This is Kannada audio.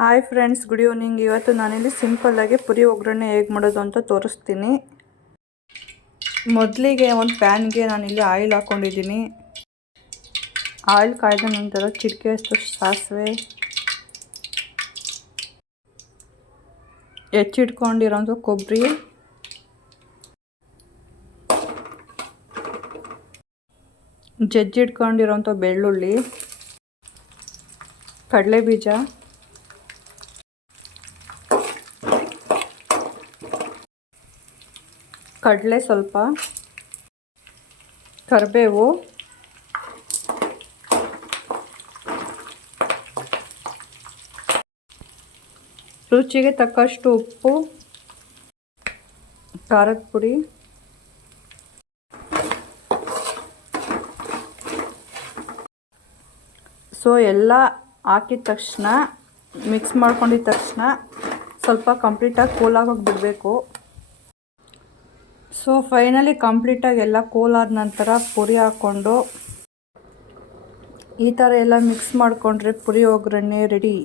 Hi friends, good evening. ಇವತ್ತು ನಾನಿಲ್ಲಿ ಸಿಂಪಲ್ಲಾಗಿ ಪುರಿ ಒಗ್ಗರಣೆ ಹೇಗೆ ಮಾಡೋದು ಅಂತ ತೋರಿಸ್ತೀನಿ. ಮೊದಲಿಗೆ ಒಂದು ಪ್ಯಾನ್ಗೆ ನಾನಿಲ್ಲಿ ಆಯಿಲ್ ಹಾಕ್ಕೊಂಡಿದ್ದೀನಿ. ಆಯಿಲ್ ಕಾಯ್ದ ನಂತರ ಚಿಟಿಕೆಯಷ್ಟು ಸಾಸಿವೆ, ಹೆಚ್ಚಿಟ್ಕೊಂಡಿರೋಂಥ ಕೊಬ್ಬರಿ, ಜಜ್ಜಿಟ್ಕೊಂಡಿರೋಂಥ ಬೆಳ್ಳುಳ್ಳಿ, ಕಡಲೆಬೀಜ, ಕಡಲೆ ಸ್ವಲ್ಪ, ಕರಿಬೇವು, ರುಚಿಗೆ ತಕ್ಕಷ್ಟು ಉಪ್ಪು, ಖಾರದ ಪುಡಿ, ಎಲ್ಲ ಹಾಕಿದ ತಕ್ಷಣ ಮಿಕ್ಸ್ ಮಾಡ್ಕೊಂಡಿದ್ದ ತಕ್ಷಣ ಸ್ವಲ್ಪ ಕಂಪ್ಲೀಟಾಗಿ ಕೂಲಾಗೋಗಿ ಬಿಡಬೇಕು. ಫೈನಲಿ ಕಂಪ್ಲೀಟಾಗಿ ಎಲ್ಲ ಕೂಲಾದ ನಂತರ ಪುರಿ ಹಾಕ್ಕೊಂಡು ಈ ಥರ ಎಲ್ಲ ಮಿಕ್ಸ್ ಮಾಡಿಕೊಂಡ್ರೆ ಪುರಿ ಒಗ್ಗರಣೆ ರೆಡಿ.